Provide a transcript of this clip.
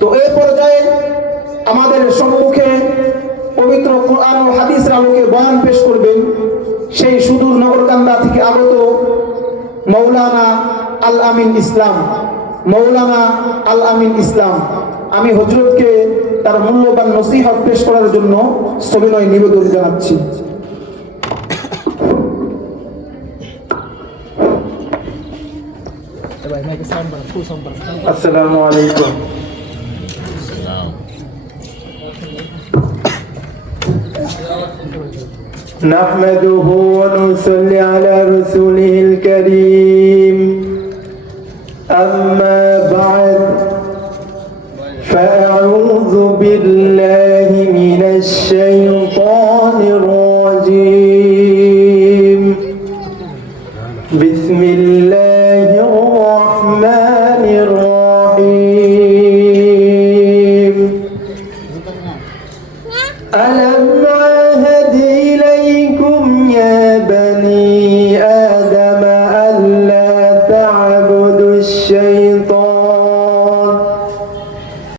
তো এই পর্যায়ে আমাদের সম্মুখে পবিত্র কোরআন ও হাদিসের আলোকে বয়ান পেশ করবেন সেই সুদূর নগরকান্দা থেকে আগত মৌলানা আল আমিন ইসলাম। মৌলানা আল আমিন ইসলাম, আমি হযরতকে তার মূল্যবান নসিহত পেশ করার জন্য সবিনয় নিবেদন জানাচ্ছি। আসসালামু আলাইকুম। نحمده ونصلي على رسوله الكريم، أما بعد فأعوذ بالله من الشيطان الرجيم. بسم الله الرحمن الرحيم. ألم عهد إليكم يا بني آدم ألا تعبدوا الشيطان